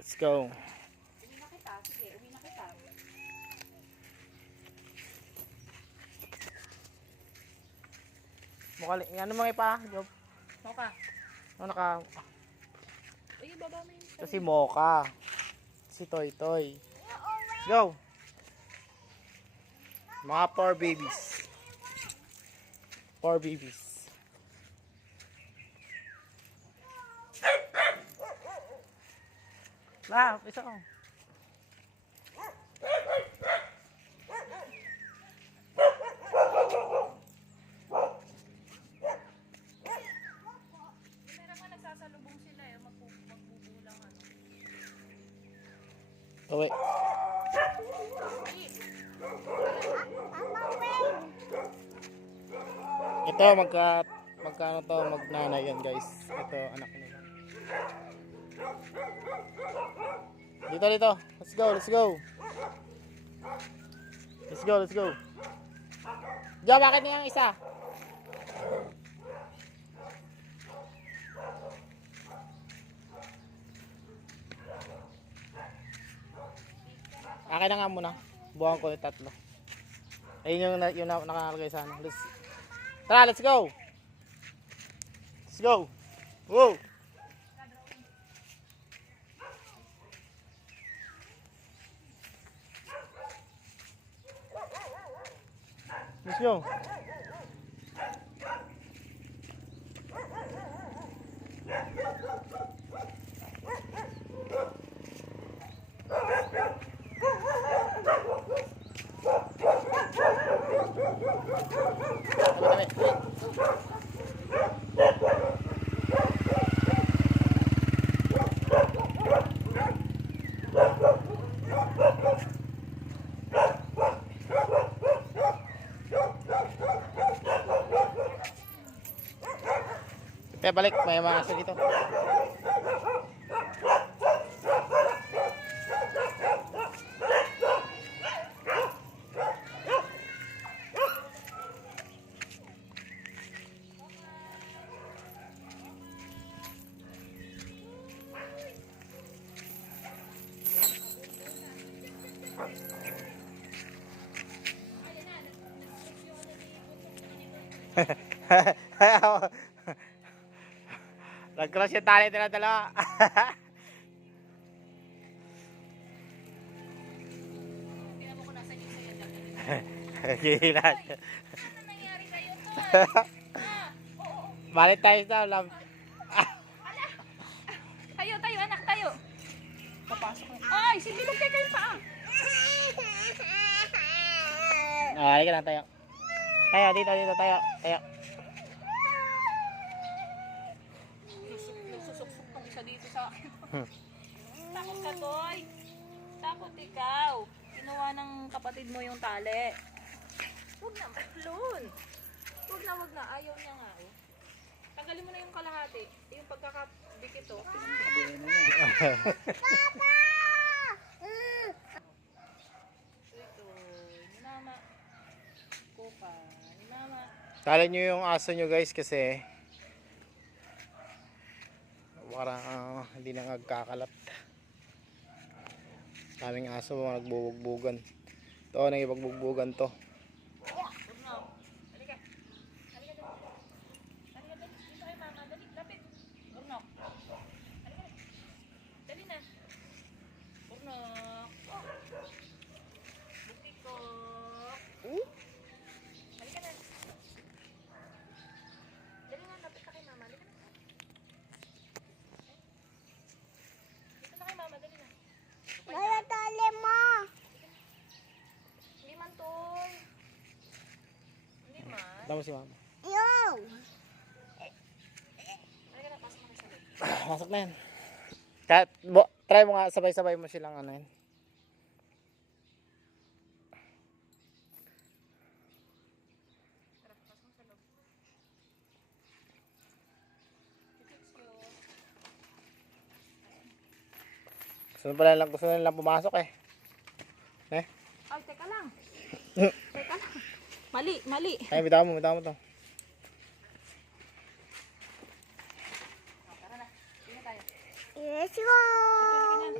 Let's go. Uwi na kita. Sige, uwi na kita. Mukali, ano mga ipa? Job. Moka. Ano naka? Uy, baba mo yung Ito si Mocha. Si Toy Toy. Let's go. Mga 4 babies. 4 babies. Lah, isa ko. Meron nga nagsasalubong sila eh. Magbubulang ano. Oh, wait. Ito magkano to, magnanay yan guys. Ito anak nila. Dito. Let's go. Let's go. Diyan, bakit niya yung isa? Akin na nga muna. Buwan ko yung 3. Ayun yung nakalagay sa ano. Tara, let's go. Let's go. Whoa. Let's go. Kaya balik, may mga aso dito. Nag-cross yung tali nila dalawa. Kaya mo ko nasa yung sa'yo. Gilat. Ano nangyari sa'yo to? Balik tayo sa love. Tayo, anak, tayo. Papasok na. Ay, sinilog kayo kayo paa. Halika na tayo. Tayo, dito tayo. Susuk-susuk tong isa dito sa akin. Takot ka, Toy. Takot ikaw. Kinuha ng kapatid mo yung tali. Huwag na, Matlon. Huwag na. Ayaw niya nga. Oh. Tanggalin mo na yung kalahati. Yung pagkakabikit to. Ito. Ninama. Kuka. Ninama. Tali nyo yung aso nyo guys kasi parang hindi na nagkakalat. Daming aso mga nagbubugbugan. Ito, nagibagbugan to. Burno. Halika. Halika dali. Halika dali. Dito kay mama. Dali. Lapit. Burno. Halika. Dali na. Burno. Buti ko. Halika na. Dali na. Lapit ka kay mama. Halika na. Dito na kay mama. Dali na. Tali mo. Hindi man, Toy. Hindi man. Tama si mama. Yung. Halika na. Pasok na kayo sa loob. Masok na yan. Try mo nga, sabay-sabay mo silang ano yun. Tara, pasok na sa loob. Gusto na lang pumasok eh. Ay, teka lang. Teka lang. Mali. Ay, bitaw mo to. Tara na. Hindi na tayo. Let's go. Sige na.